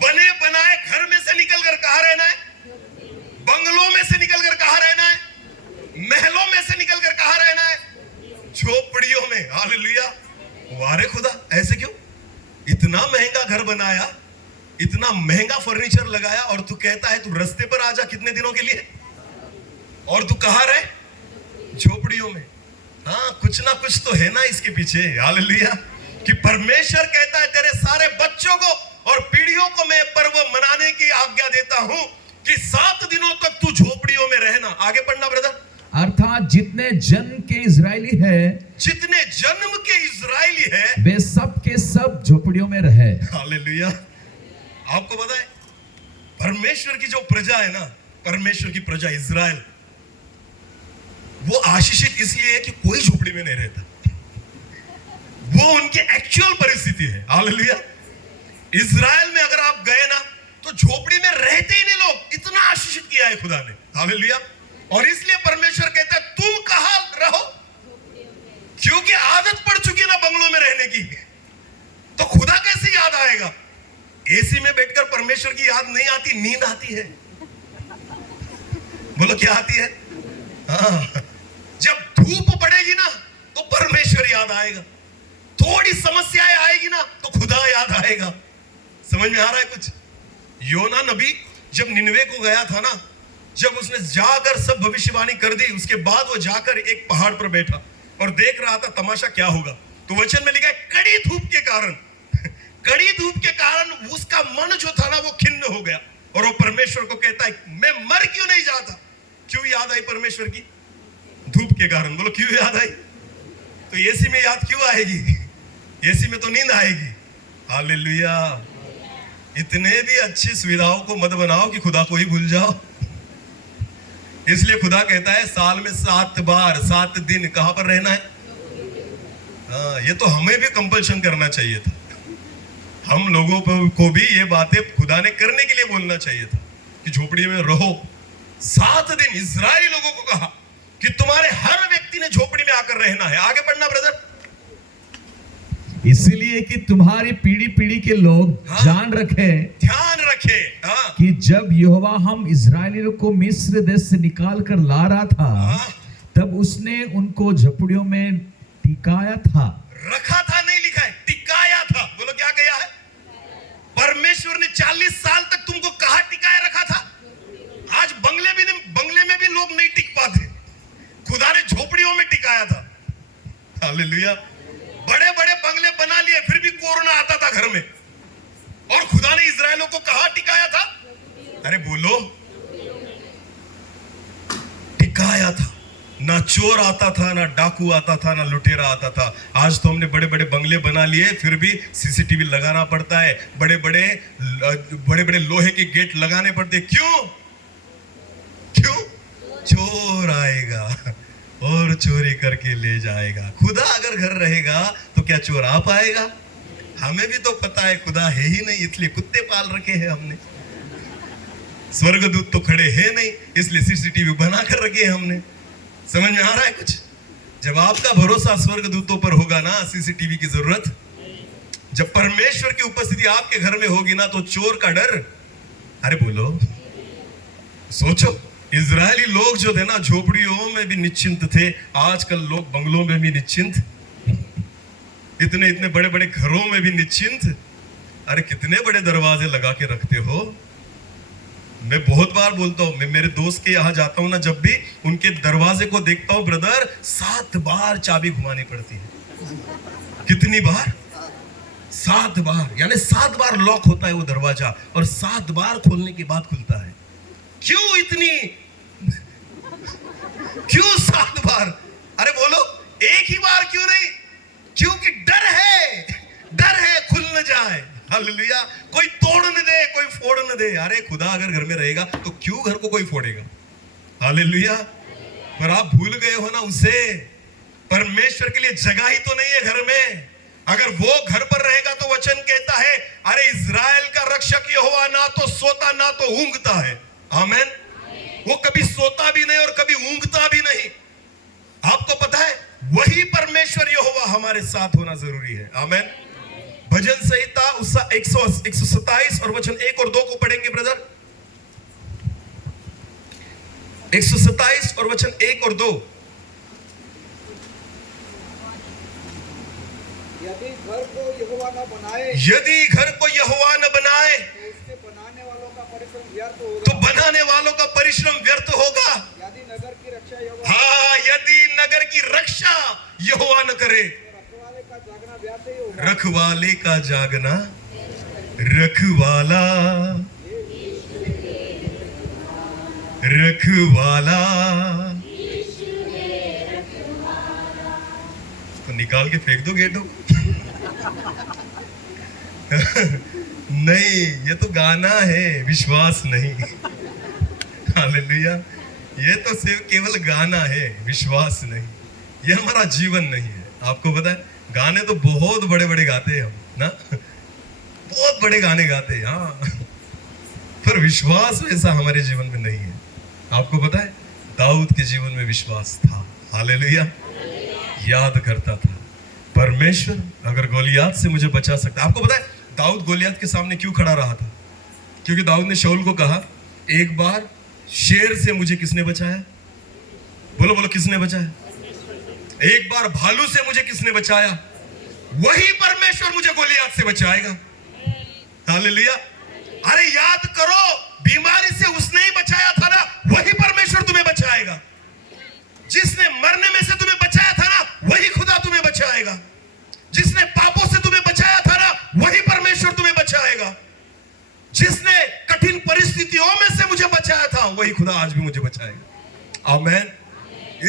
बने बनाए घर में से निकलकर कहां रहना है? बंगलों में से निकलकर कहां रहना है? महलों में से निकलकर कहां रहना है? झोपड़ियों में। हालेलुया! वारे खुदा, ऐसे क्यों? इतना महंगा घर बनाया, इतना महंगा फर्नीचर लगाया, और तू कहता है तू रास्ते पर आ जा कितने दिनों के लिए? और तू कहां रहे? झोपड़ियों में। हाँ, कुछ ना कुछ तो है ना इसके पीछे। हालेलुया! कि परमेश्वर कहता है तेरे सारे बच्चों को और पीढ़ियों को मैं पर्व मनाने की आज्ञा देता हूं कि 7 दिनों तक तू झोपड़ियों में रहना। आगे पढ़ना ब्रदर। अर्थात जितने जन्म के इजरायली है जितने जन्म के इजरायली है वे सब के सब झोपड़ियों में रहे। हालेलुया। आपको पता है परमेश्वर की जो प्रजा है ना, परमेश्वर की प्रजा इजराइल, वो आशीषित इसलिए है कि कोई झोपड़ी में नहीं रहता। वो उनकी एक्चुअल परिस्थिति है। हालेलुया। इजराइल में अगर आप गए ना तो झोपड़ी में रहते ही नहीं लोग, इतना आशीषित किया है खुदा ने। हालेलुया। और इसलिए परमेश्वर कहता है तुम कहां रहो, क्योंकि आदत पड़ चुकी है ना बंगलों में रहने की, तो खुदा कैसे याद आएगा। एसी में बैठकर परमेश्वर की याद नहीं आती, नींद आती है। बोलो क्या आती है? हाँ। जब धूप पड़ेगी ना तो परमेश्वर याद आएगा, थोड़ी समस्याएं आएगी ना तो खुदा याद आएगा। समझ में आ रहा है कुछ? योना नबी जब निनवे को गया था ना, जब उसने जाकर सब भविष्यवाणी कर दी, उसके बाद वो जाकर एक पहाड़ पर बैठा और देख रहा था तमाशा क्या होगा। तो वचन में लिखा है कड़ी धूप के कारण कड़ी धूप के कारण उसका मन जो था ना वो खिन्न हो गया, और वो परमेश्वर को कहता है मैं मर क्यों नहीं जाता। क्यों याद आई परमेश्वर की? धूप के कारण। बोलो क्यों याद आई? तो एसी में याद क्यों आएगी? एसी में तो नींद आएगी। हालेलुया। इतने भी अच्छी सुविधाओं को मत बनाओ कि खुदा को ही भूल जाओ। इसलिए खुदा कहता है साल में 7 बार 7 दिन कहां पर रहना है। ये तो हमें भी कंपल्शन करना चाहिए था, हम लोगों को भी ये बातें खुदा ने करने के लिए बोलना चाहिए था कि झोपड़ी में रहो। 7 दिन इजरायली लोगों को कहा कि तुम्हारे हर व्यक्ति ने झोपड़ी में आकर रहना है। आगे पढ़ना ब्रदर। इसलिए कि तुम्हारी पीढ़ी पीढ़ी के लोग हाँ। जान रखे ध्यान रखे हाँ। कि जब यहोवा हम इजरायलियों को मिस्र देश से निकाल कर ला रहा था हाँ। तब उसने उनको झोपड़ियों में टिकाया था। रखा था नहीं लिखा है, टिकाया था। बोलो क्या कहा है? परमेश्वर ने 40 साल तक तुमको कहां टिकाए रखा था? आज बंगले में भी लोग नहीं टिक पाते, खुदा ने झोपड़ियों में टिकाया था। हालेलुया। बड़े बड़े बंगले बना लिए, फिर भी कोरोना आता था घर में, और खुदा ने इजरायलों को कहां टिकाया था? अरे बोलो, टिकाया था। ना चोर आता था, ना डाकू आता था, ना लुटेरा आता था। आज तो हमने बड़े बड़े बंगले बना लिए, फिर भी सीसीटीवी लगाना पड़ता है, बड़े बड़े लोहे के गेट लगाने पड़ते। क्यों? चोर आएगा और चोरी करके ले जाएगा। खुदा अगर घर रहेगा तो क्या चोर आ पाएगा? हमें भी तो पता है खुदा है ही नहीं, इसलिए कुत्ते पाल रखे हैं हमने। स्वर्गदूत तो खड़े हैं नहीं, इसलिए सीसीटीवी बना कर रखे हैं हमने। समझ में आ रहा है कुछ? जब आपका भरोसा स्वर्गदूतों पर होगा ना, सीसीटीवी की जरूरत। जब परमेश्वर की उपस्थिति आपके घर में होगी ना, तो चोर का डर। अरे बोलो, सोचो, इजरायली लोग जो थे ना झोपड़ियों में भी निश्चिंत थे, आजकल लोग बंगलों में भी निश्चिंत, इतने बड़े बड़े घरों में भी निश्चिंत। अरे कितने बड़े दरवाजे लगा के रखते हो। मैं बहुत बार बोलता हूं, मैं मेरे दोस्त के यहाँ जाता हूं ना, जब भी उनके दरवाजे को देखता हूं ब्रदर, 7 बार चाबी घुमानी पड़ती है। कितनी बार? 7 बार, यानी 7 बार लॉक होता है वो दरवाजा, और 7 बार खोलने के बाद खुलता है। क्यों इतनी क्यों 7 बार? अरे बोलो, एक ही बार क्यों नहीं? क्योंकि डर है खुल न जाए। हालेलुया। कोई तोड़ न दे, कोई फोड़ न दे। अरे खुदा अगर घर में रहेगा तो क्यों घर को कोई फोड़ेगा? हालेलुया। पर आप भूल गए हो ना उसे। परमेश्वर के लिए जगह ही तो नहीं है घर में। अगर वो घर पर रहेगा तो वचन कहता है, अरे इजराइल का रक्षक यहोवा ना तो सोता ना तो ऊंघता है। आमेन। वो कभी सोता भी नहीं और कभी ऊंघता भी नहीं। आपको पता है, वही परमेश्वर यहोवा हमारे साथ होना जरूरी है। आमेन। भजन संहिता उसका 127 और वचन 1 और 2 को पढ़ेंगे ब्रदर। 127 और वचन 1 और 2। यदि घर को यहोवा न बनाए, यदि घर को यहोवा न बनाए तो उसके बनाने वालों का परिश्रम व्यर्थ होगा। तो बनाने वालों का परिश्रम व्यर्थ होगा। यदि नगर की रक्षा यहोवा हाँ, यदि नगर की रक्षा यहोवा न करे, रखवाले का जागना व्यर्थ ही होगा। रखवाले का जागना रखवाला रखवाला। तो निकाल के फेंक दो गेटो। नहीं, ये तो गाना है, विश्वास नहीं। हालेलुया। ये तो सिर्फ केवल गाना है, विश्वास नहीं। ये हमारा जीवन नहीं है। आपको पता है, गाने तो बहुत बड़े बड़े गाते हैं हम ना, बहुत बड़े गाने गाते हैं, हाँ, पर विश्वास वैसा हमारे जीवन में नहीं है। आपको पता है, दाऊद के जीवन में विश्वास था। हालेलुया। याद करता था, परमेश्वर अगर गोलियात से मुझे बचा सकता। आपको पता है, दाऊद गोलियात के सामने क्यों खड़ा रहा था? क्योंकि दाऊद ने शाऊल को कहा, एक बार शेर से मुझे किसने बचाया? बोलो बोलो, किसने बचाया? एक बार भालू से मुझे किसने बचाया? वही परमेश्वर मुझे गोलियात से बचाएगा। हालेलुया। अरे याद करो, बीमारी से उसने ही बचाया था ना, वही परमेश्वर तुम्हें बचाएगा। जिसने मरने में से तुम्हें बचाया था ना, वही खुदा तुम्हें बचाएगा। जिसने पापों से तुम्हें बचाया था ना, वही परमेश्वर तुम्हें बचाएगा। जिसने कठिन परिस्थितियों में से मुझे बचाया था, वही खुदा आज भी मुझे बचाएगा। आमीन।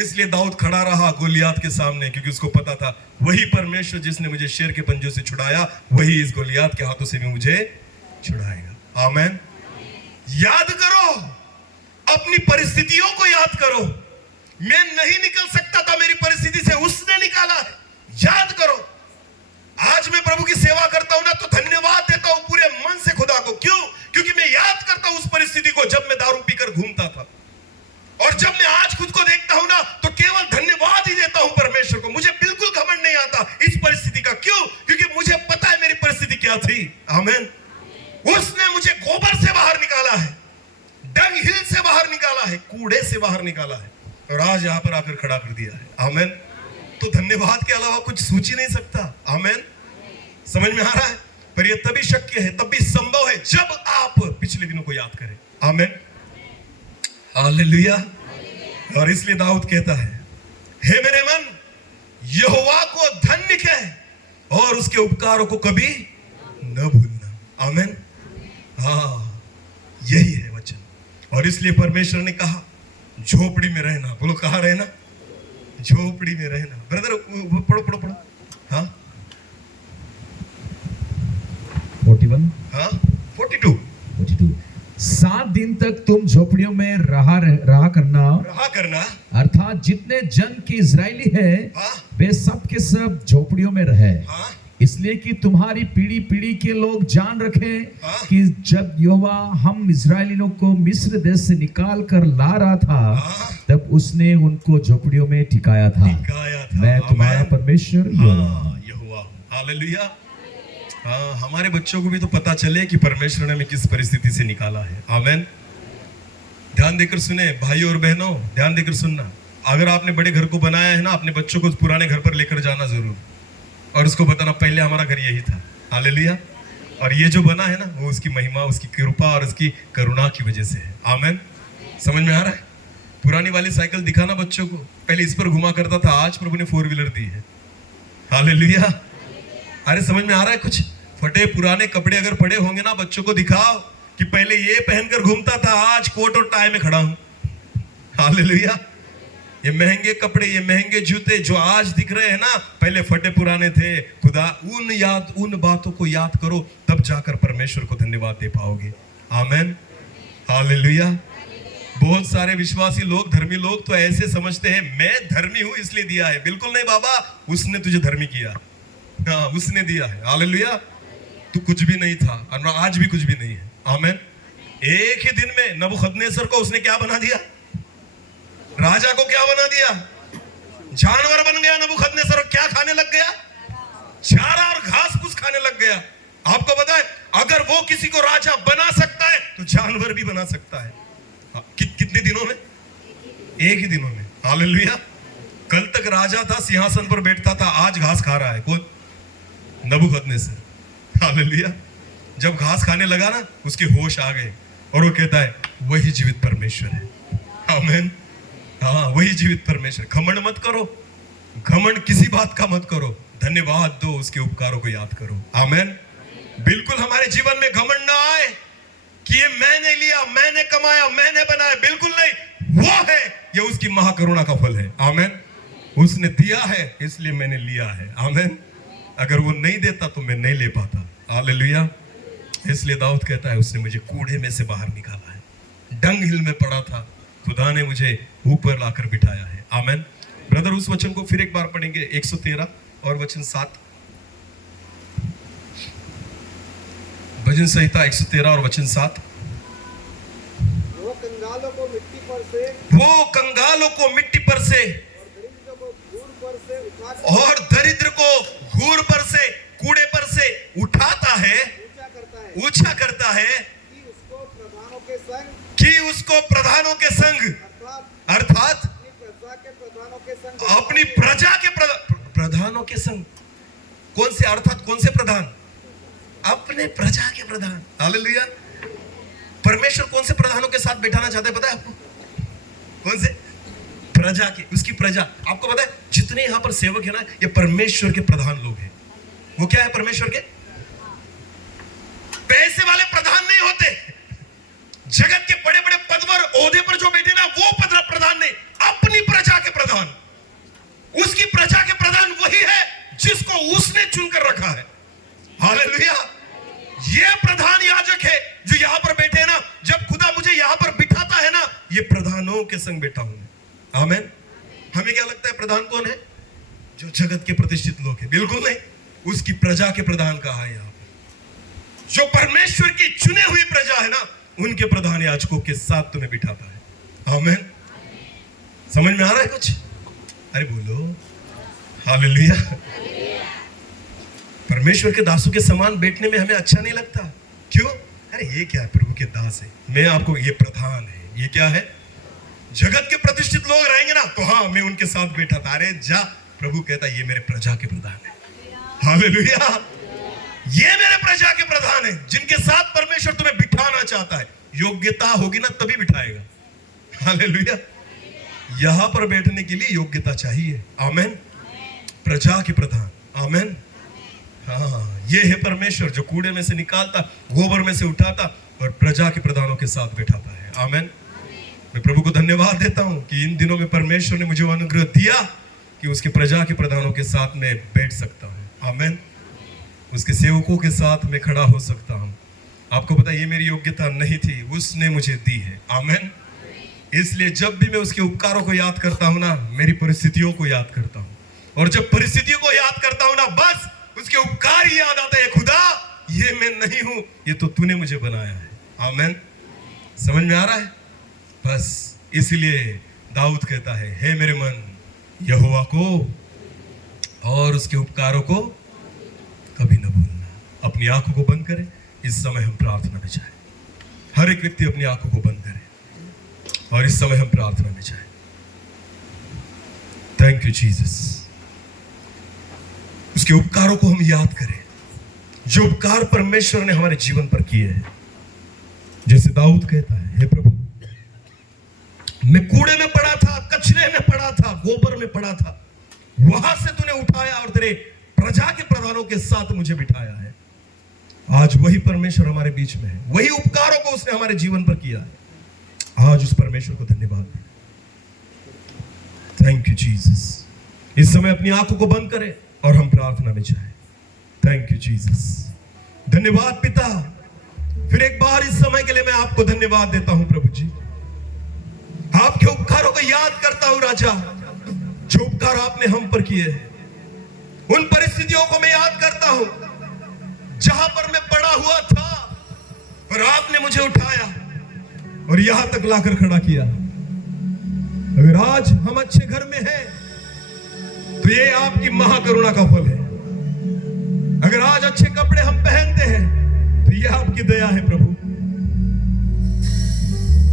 इसलिए दाऊद खड़ा रहा गोलियात के सामने, क्योंकि उसको पता था वही परमेश्वर जिसने मुझे शेर के पंजों से छुड़ाया, वही इस गोलियात के हाथों से भी मुझे छुड़ाएगा। आमीन। याद करो, अपनी परिस्थितियों को याद करो। मैं नहीं निकल सकता था मेरी परिस्थिति से, उसने निकाला है। याद करो। आज मैं प्रभु की सेवा करता हूं ना, तो धन्यवाद देता हूं पूरे मन से खुदा को। क्यों? क्योंकि मैं याद करता हूं उस परिस्थिति को जब मैं दारू पीकर घूमता था, और जब मैं आज खुद को देखता हूं ना, तो केवल धन्यवाद ही देता हूं परमेश्वर को। मुझे बिल्कुल घमंड नहीं आता इस परिस्थिति का। क्यों? क्योंकि मुझे पता है मेरी परिस्थिति क्या थी। आमीन। उसने मुझे गोबर से बाहर निकाला है, डंग हिल से बाहर निकाला है, कूड़े से बाहर निकाला है, और आज यहां पर आकर खड़ा कर दिया है। आमीन। तो धन्यवाद के अलावा कुछ सोच ही नहीं सकता। आमीन। समझ में आ रहा है? पर यह तभी शक्य है, तभी संभव है, जब आप पिछले दिनों को याद करें। आमीन। हालेलुया। और इसलिए दाऊद कहता है, हे मेरे मन, यहोवा को धन्य कह और उसके उपकारों को कभी न भूलना। आमीन। हाँ, यही है वचन। और इसलिए परमेश्वर ने कहा, झोपड़ी में रहना। बोलो, कहाँ रहना? झोपड़ी में रहना। ब्रदर पढ़ो पढ़ो पढ़ो। हाँ 41 हाँ 42। 7 दिन तक तुम झोपड़ियों में रहा करना, अर्थात जितने जन के इजरायली है, हाँ? वे सब के सब झोपड़ियों में रहे। हाँ? इसलिए कि तुम्हारी पीढ़ी पीढ़ी के लोग जान रखें हाँ? कि जब यहोवा हम इजरायलियों को मिस्र देश से निकाल कर ला रहा था, हाँ? तब उसने उनको झोपड़ियों में ठिकाया था। मैं तुम्हारा परमेश्वर यहोवा। हालेलुया। हाँ, हमारे बच्चों को भी तो पता चले कि परमेश्वर ने हमें किस परिस्थिति से निकाला है। आमीन। ध्यान देकर सुने भाइयों और बहनों, ध्यान देकर सुनना। अगर आपने बड़े घर को बनाया है ना, अपने बच्चों को पुराने घर पर लेकर जाना जरूर, और उसको बताना पहले हमारा घर यही था। हालेलुया। और ये जो बना है ना, वो उसकी महिमा, उसकी कृपा और उसकी करुणा की वजह से है। आमीन। समझ में आ रहा है? पुरानी वाली साइकिल दिखाना बच्चों को, पहले इस पर घुमा करता था, आज प्रभु ने 4 व्हीलर दी है। हालेलुया। अरे समझ में आ रहा है? कुछ फटे पुराने कपड़े अगर पड़े होंगे ना, बच्चों को दिखाओ कि पहले ये पहनकर घूमता था, आज कोट और टाई में खड़ा हूं। हालेलुया। ये महंगे कपड़े, ये महंगे जूते जो आज दिख रहे हैं ना, पहले फटे पुराने थे। खुदा उन बातों को याद करो, तब जाकर परमेश्वर को धन्यवाद दे पाओगे। आमीन। हालेलुया। बहुत सारे विश्वासी लोग, धर्मी लोग तो ऐसे समझते हैं, मैं धर्मी हूं इसलिए दिया है। बिल्कुल नहीं बाबा, उसने तुझे धर्मी किया। हाँ, उसने दिया है। हालेलुया। तू कुछ भी नहीं था और आज भी कुछ भी नहीं है। आमीन। एक ही दिन में नबूखदनेस्सर को उसने क्या बना दिया? राजा को क्या बना दिया? जानवर बन गया नबूखदनेस्सर। क्या खाने लग गया? चारा और घास फूस खाने लग गया। आपको पता है, अगर वो किसी को राजा बना सकता है तो जानवर भी बना सकता है। कितने दिनों में? एक ही दिनों में। हालेलुया। कल तक राजा था, सिंहासन पर बैठता था, आज घास खा रहा है। कौन? नबूखदनेस्सर। हालेलुया। जब घास खाने लगा ना, उसके होश आ गए और वो कहता है, वही जीवित परमेश्वर है। आमीन। हाँ, वही जीवित परमेश्वर। घमंड मत करो, घमंड किसी बात का मत करो, धन्यवाद दो, उसके उपकारों को याद करो। आमीन। बिल्कुल हमारे जीवन में घमंड ना आए कि ये मैंने लिया, मैंने कमाया, मैंने बनाया, बिल्कुल नहीं। वो है, ये उसकी महाकरुणा का फल है। आमेन। उसने दिया है इसलिए मैंने लिया है। आमेन। अगर वो नहीं देता तो मैं नहीं ले पाता। हालेलुया। इसलिए दाऊद कहता है उसने मुझे कूड़े में से बाहर निकाला है, डंगहिल में पड़ा था, खुदा ने मुझे ऊपर लाकर बिठाया है। आमेन। ब्रदर उस वचन को फिर एक बार पढ़ेंगे, 113 और वचन 7। भजन संहिता 113 और वचन 7। वो कंगालों को मिट्टी पर से वो कंगालों को मिट्टी पर से और दरिद्र को घूर पर से और दरिद्र को घूर पर से, उठाता कूड़े पर से उठाता है, ऊंचा करता है ऊंचा करता है, कि उसको प्रधानों के संग कि उसको प्रधानों के संग अर्थात अर्थात अपनी प्रजा के प्रधानों के संग। कौन से अर्थात कौन से प्रधान? अपने प्रजा के प्रधान। हालेलुया। परमेश्वर कौन से प्रधानों के साथ बैठाना चाहते हैं पता है आपको? कौन से? प्रजा के, उसकी प्रजा। आपको पता है जितने यहां पर सेवक है ना, ये परमेश्वर के प्रधान लोग हैं। वो क्या है? परमेश्वर के पैसे वाले प्रधान नहीं होते। जगत के बड़े बड़े पद पर, ओहदे पर जो बैठे ना, वो प्रधान नहीं, अपनी प्रजा के प्रधान। उसकी प्रजा के प्रधान वही है जिसको उसने चुनकर रखा है। हालेलुया। ये प्रधान याजक है जो यहां पर बैठे हैं ना। जब खुदा मुझे यहां पर बिठाता है ना, ये प्रधानों के संग बैठा हूं। आमेन। हमें क्या लगता है प्रधान कौन है? जो जगत के प्रतिष्ठित लोग हैं। बिल्कुल नहीं, उसकी प्रजा के प्रधान कहा है यहां पर। जो परमेश्वर की चुने हुई प्रजा है ना, उनके प्रधान याजकों के साथ तुम्हें बिठाता है। आमेन। समझ में आ रहा है कुछ? अरे बोलो हालेलुया। परमेश्वर के दासों के समान बैठने में हमें अच्छा नहीं लगता। क्यों? अरे ये क्या है, प्रभु के दास है। मैं आपको, ये प्रधान है। ये क्या है? जगत के प्रतिष्ठित लोग रहेंगे ना, तो हाँ मैं उनके साथ बैठा था। अरे जा, प्रभु कहता है ये मेरे प्रजा के प्रधान है। हालेलुया। ये मेरे प्रजा के प्रधान है जिनके साथ परमेश्वर तुम्हें बिठाना चाहता है। योग्यता होगी ना तभी बिठाएगा। हालेलुया। यहां पर बैठने के लिए योग्यता चाहिए। आमेन। प्रजा के प्रधान। आमेन। हाँ, ये है परमेश्वर जो कूड़े में से निकालता, गोबर में से उठाता और प्रजा के प्रधानों के साथ बैठाता है। आमेन। मैं प्रभु को धन्यवाद देता हूं कि इन दिनों में परमेश्वर ने मुझे अनुग्रह दिया कि उसके प्रजा के प्रधानों के साथ में बैठ सकता हूं। आमेन। उसके सेवकों के साथ में खड़ा हो सकता हूं। आपको पता है ये मेरी योग्यता नहीं थी, उसने मुझे दी है। आमेन। इसलिए जब भी मैं उसके उपकारों को याद करता हूं ना, मेरी परिस्थितियों को याद करता हूं, और जब परिस्थितियों को याद करता हूं ना, बस उसके उपकार ही याद आता है। खुदा ये मैं नहीं हूं, ये तो तूने मुझे बनाया है। आमेन। समझ में आ रहा है? बस इसलिए दाऊद कहता है, हे मेरे मन यहोवा को और उसके उपकारों को कभी न भूलना। अपनी आंखों को बंद करें। इस समय हम प्रार्थना में जाएं। हर एक व्यक्ति अपनी आंखों को बंद करे और इस समय हम प्रार्थना में जाएं। Thank you Jesus. उसके उपकारों को हम याद करें, जो उपकार परमेश्वर ने हमारे जीवन पर किए हैं। जैसे दाऊद कहता है, हे प्रभु मैं कूड़े में पड़ा था, कचरे में पड़ा था, गोबर में पड़ा था, वहां से तूने उठाया और तेरे प्रजा के प्रधानों के साथ मुझे बिठाया है। आज वही परमेश्वर हमारे बीच में है। वही उपकारों को उसने हमारे जीवन पर किया है। आज उस परमेश्वर को धन्यवाद दें। Thank you Jesus. इस समय अपनी आंखों को बंद करें और हम प्रार्थना में जाएं। Thank you Jesus. धन्यवाद पिता। फिर एक बार इस समय के लिए मैं आपको धन्यवाद देता हूं प्रभु जी। आपके उपकारों को याद करता हूं राजा, जो उपकार आपने हम पर किए हैं। उन परिस्थितियों को मैं याद करता हूं जहां पर मैं पड़ा हुआ था और आपने मुझे उठाया और यहां तक लाकर खड़ा किया। अगर आज हम अच्छे घर में हैं तो ये आपकी महाकरुणा का फल है। अगर आज अच्छे कपड़े हम पहनते हैं तो ये आपकी दया है प्रभु।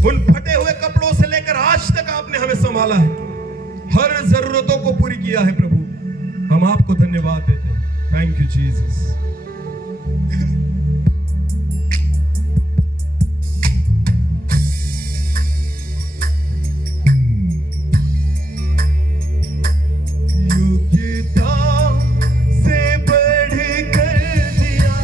उन फटे हुए कपड़ों से लेकर आज तक आपने हमें संभाला है, हर जरूरतों को पूरी किया है प्रभु। हम आपको धन्यवाद देते हैं। Thank you Jesus. योग्यता से बढ़कर दिया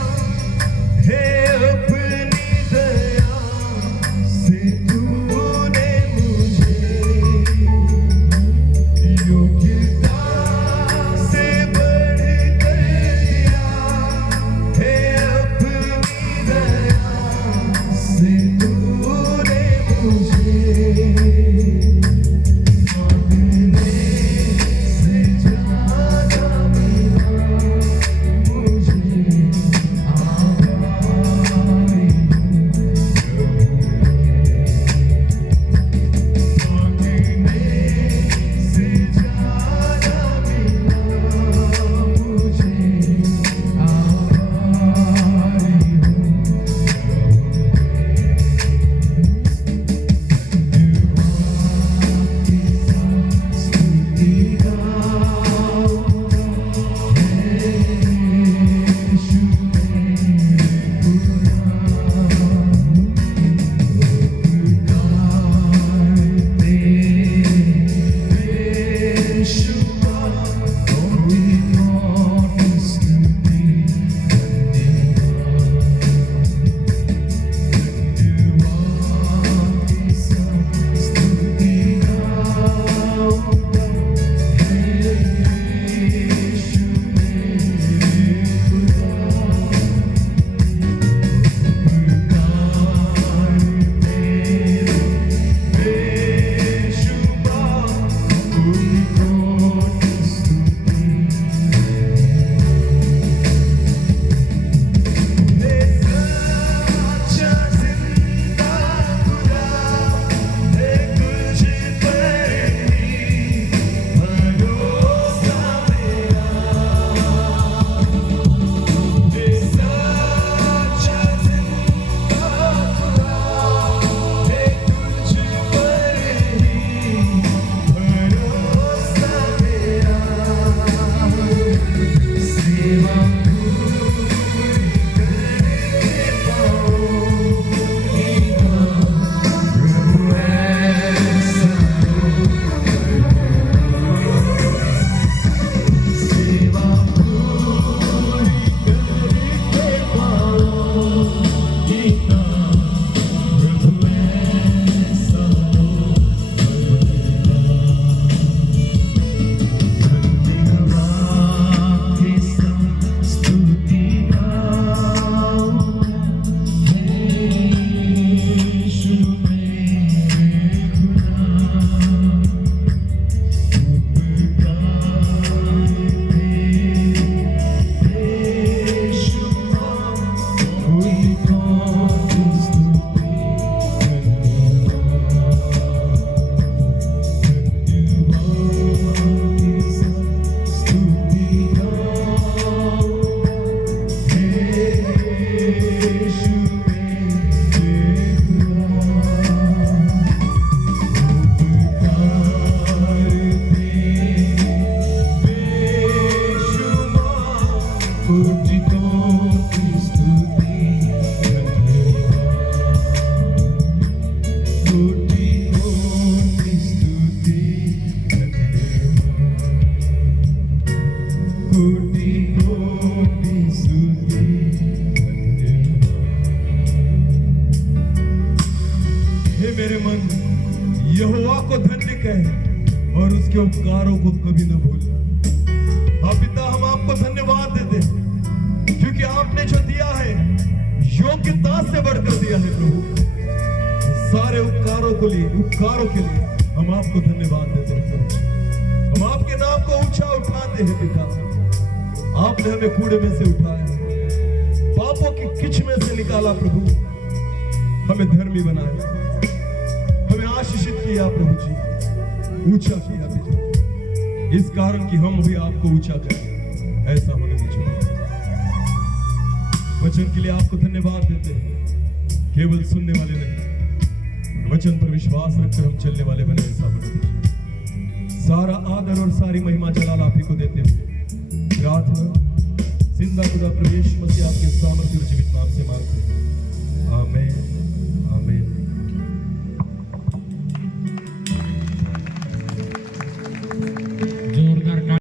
कोटि स्तुति कोटि कोटि स्तुति कोटि कोटि स्तुति। हे मेरे मन, यहोवा को धन्य कह और उसके उपकारों को कभी न भूलना। हाँ पिता, हम आपको धन्यवाद देते हैं क्योंकि आपने जो दिया है योग्यता से बढ़कर दिया है प्रभु। सारे उपकारों के लिए हम आपको धन्यवाद देते हैं प्रभु। हम आपके नाम को ऊंचा उठाते हैं पिता। आपने हमें कूड़े में से उठाया, पापों की किच में से निकाला प्रभु, हमें धर्मी बनाया, हमें आशीषित किया प्रभु जी, ऊंचा किया पिता। इस कारण कि हम भी आपको ऊंचा करें, ऐसा होने दीजिए। वचन के लिए आपको धन्यवाद देते हैं। केवल सुनने वाले नहीं, वचन पर विश्वास रखकर हम चलने वाले बने, ऐसा होने दीजिए। सारा आदर और सारी महिमा जलाल आप ही को देते हुए प्रार्थना जिंदा खुदा प्रभु यीशु मसीह आपके सामर्थ्य और जीवित नाम से मांगते हैं।